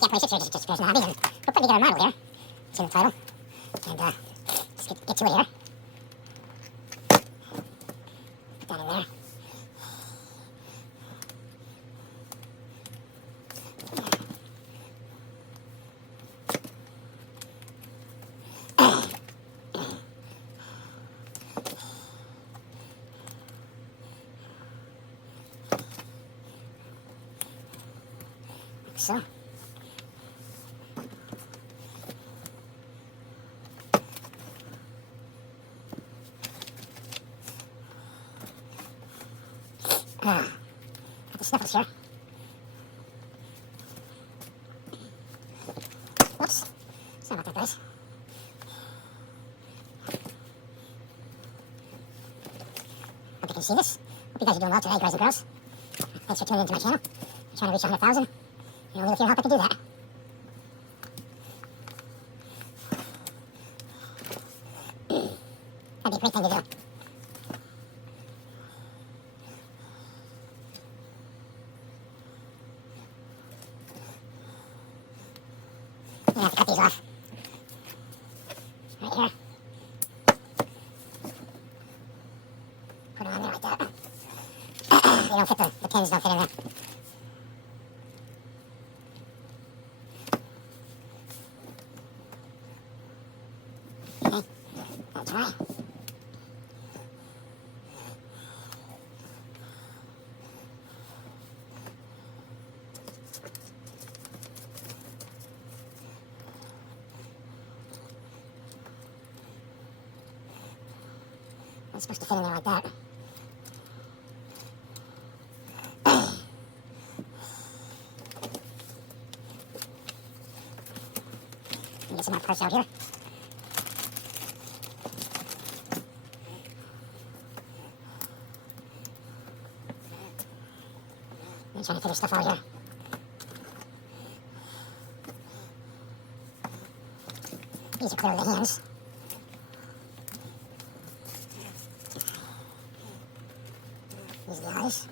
can't play 6 here, just finishing the hobbies, and we're putting together a model here. See the title, and just get to it here. Put that in there. Like so. Got the sniffles here. Whoops. Sorry about that, guys. Hope you can see this. Hope you guys are doing well today, guys and girls. Thanks for tuning into my channel. I'm trying to reach 100,000. You know, with your help, I can do that. That'd be a great thing to do. I have to cut these off. Right here. Put them on there like that. They don't fit, the pins don't fit in there. Okay, that's right. It's supposed to fit in there like that. Get some more parts out here. I'm trying to figure stuff out here. These are clearly the hands. These are the eyes.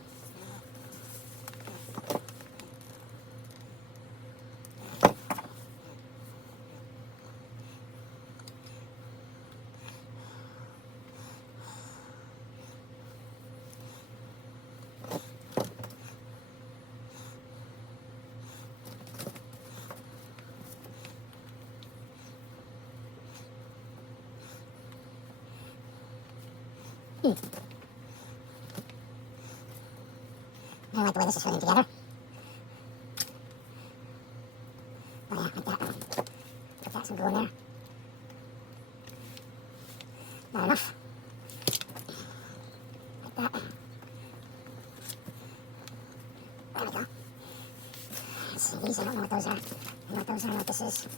I like the way this is fitting together. Oh yeah, like that. Put that some glue in there. Not enough. Like that. There we go. Let's see, these, I don't know what those are. I don't know what those are, I don't know what this is.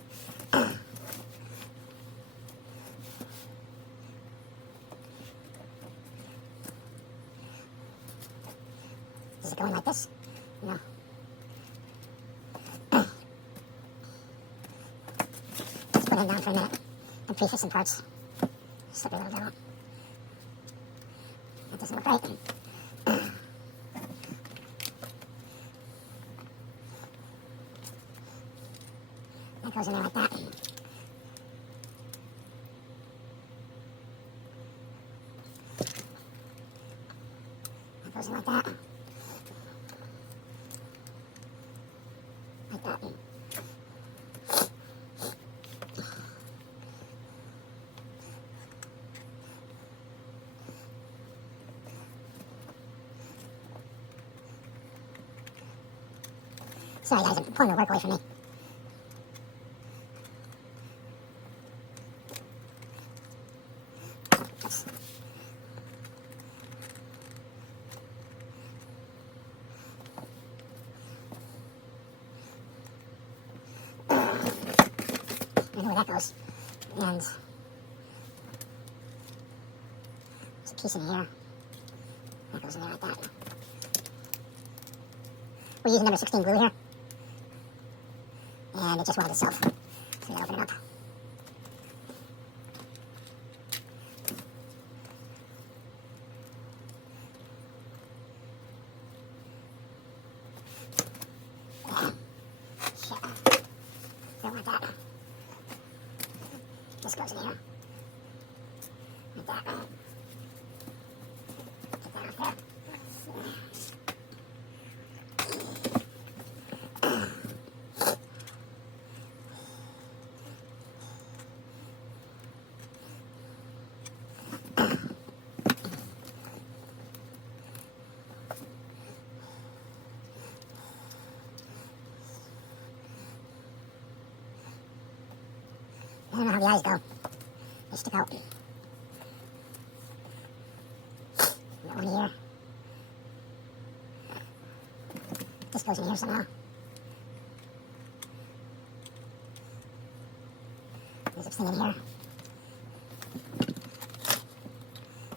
Does it go in like this? No. Let's put him down for a minute and pre-fit some parts. Slip your little devil. That doesn't look right. That goes in there like that. That goes in like that. Like that. Sorry guys, I'm pulling the work away from me. Oops. I know where that goes. And there's a piece in here. That goes in there like that. We're using number 16 glue here. And it just welded itself. So we gotta open it up. Yeah. This goes in here. Like that. Get that off there. I don't know how the eyes go. They stick out. Got one here. This goes in here somehow. There's a thing in here.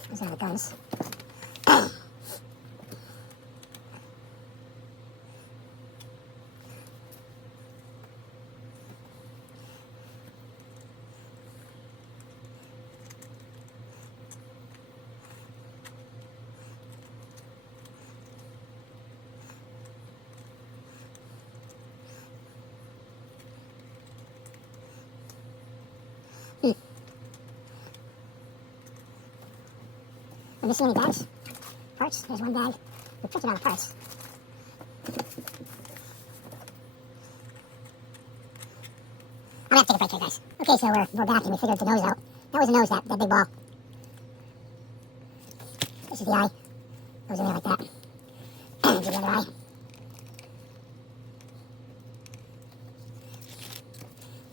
Those are the guns. Are you seeing any bags? Parts? There's one bag. We printed all the parts. I'm gonna have to take a break here, guys. Okay, so we're back and we figured the nose out. That was the nose, that big ball. This is the eye. Goes in there like that. Do the other eye.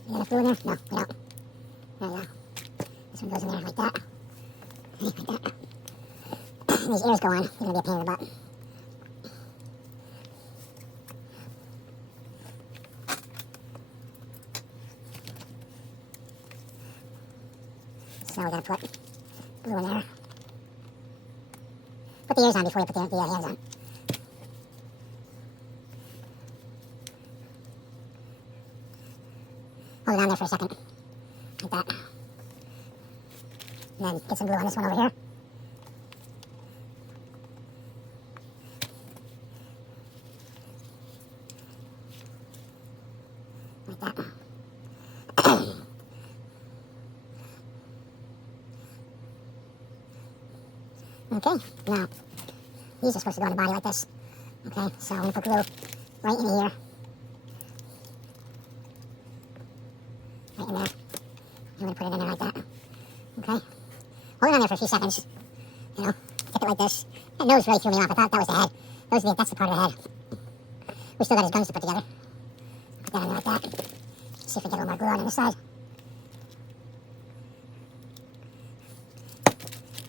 You got enough glue in there? No, we don't. There we go. This one goes in there like that. Like that. These ears go on. They're going to be a pain in the butt. So we're going to put glue in there. Put the ears on before you put the hands on. Hold it on there for a second. Like that. And then get some glue on this one over here. Like that. Okay, now, these are supposed to go on the body like this. Okay, so I'm going to put glue right in here. Right in there. I'm going to put it in there like that. Okay. Hold it on there for a few seconds. You know, tip it like this. That nose really threw me off. I thought that was the head. That's the part of the head. We still got his guns to put together. Put that in there like that. See if we get a little more glue on this side.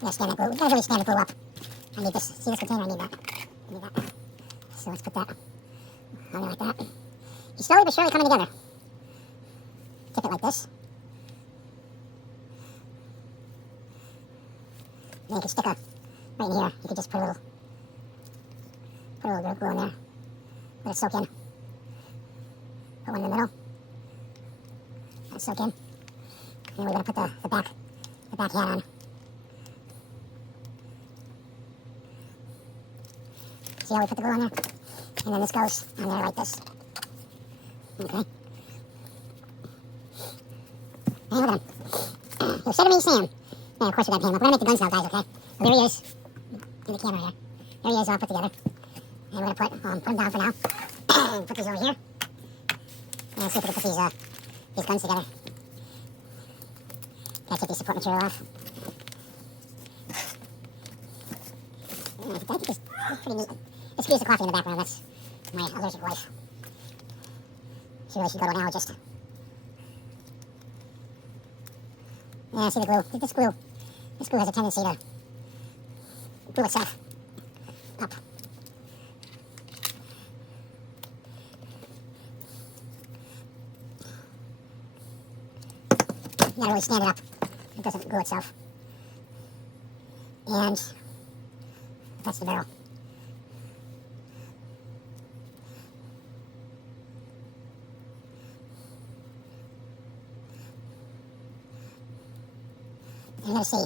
Yeah, stand that glue. We gotta really stand the glue up. I need this. See this container? I need that. I need that. So let's put that on there like that. He's slowly but surely coming together. Tip it like this. Then you can stick a right in here. You can just put a little glue in there. Let it soak in. Put one in the middle. Let it soak in. And then we're gonna put the back hat on. See how we put the glue on there? And then this goes on there like this. Okay. Hey, hold on. You're setting me, Sam. Yeah, of course we got him up. We're gonna make the guns now, guys, okay? Well, there he is. In the camera here. There he is, all put together. And we're gonna put him down for now. Put these over here. And see if we can put these guns together. Gotta take the support material off. I think this is pretty neat. Excuse the coffee in the background. That's my allergic wife. She really should go to an allergist. Yeah, see the glue. This glue has a tendency to glue itself up. You gotta really stand it up. It doesn't glue itself. And that's the barrel. I'm gonna see.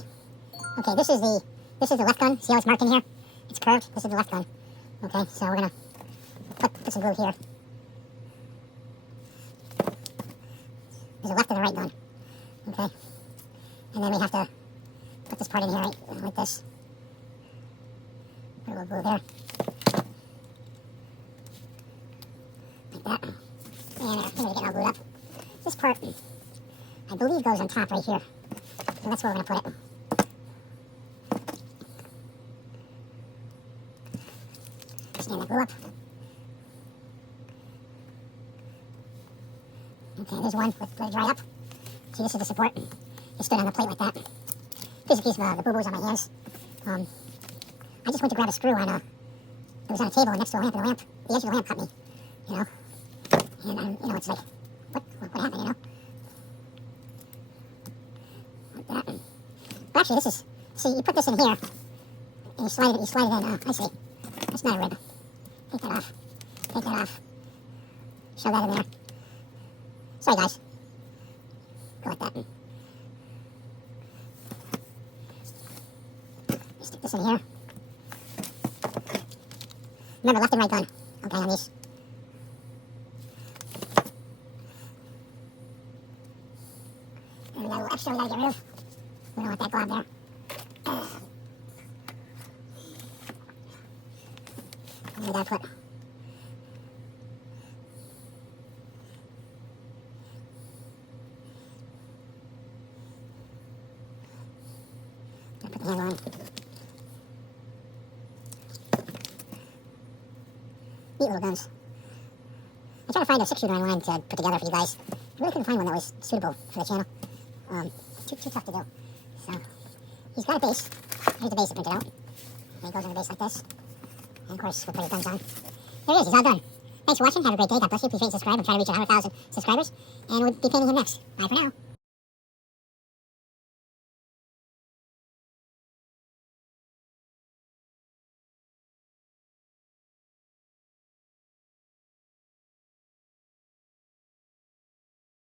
Okay, this is the left gun. See how it's marked in here? It's curved. This is the left gun. Okay, so we're gonna put some glue here. There's a left and a right gun. Okay. And then we have to put this part in here, right, like this. Put a little glue there. Like that. And there, we need to get all glued up. This part, I believe, goes on top right here. So that's where we're going to put it. Stand that glue up. Okay, there's one. Let it dry up. See, this is the support. It stood on the plate like that. Here's a piece of the boo-boos on my hands. I just went to grab a screw on it was on a table next to a lamp, and the edge of the lamp cut me, you know. And it's like, what happened, you know? Like that. But actually, this is, see, you put this in here, and you slide it in. I see. That's not a rib. Take that off. Take that off. Shove that in there. Sorry, guys. Go like that. Stick this in here. Remember, left and right gun. Okay, on these. And we got a little extra we gotta get rid of. We don't want that glob there. And we gotta put the handle on. Neat little guns. I tried to find a 6-shooter online to put together for you guys. I really couldn't find one that was suitable for the channel. Too tough to do. So, he's got a base. Here's the base I printed out. And it goes on the base like this. And of course, we'll put his guns on. There he is. He's all done. Thanks for watching. Have a great day. God bless you. Please rate and subscribe. I'm trying to reach 100,000 subscribers. And we'll be painting him next. Bye for now.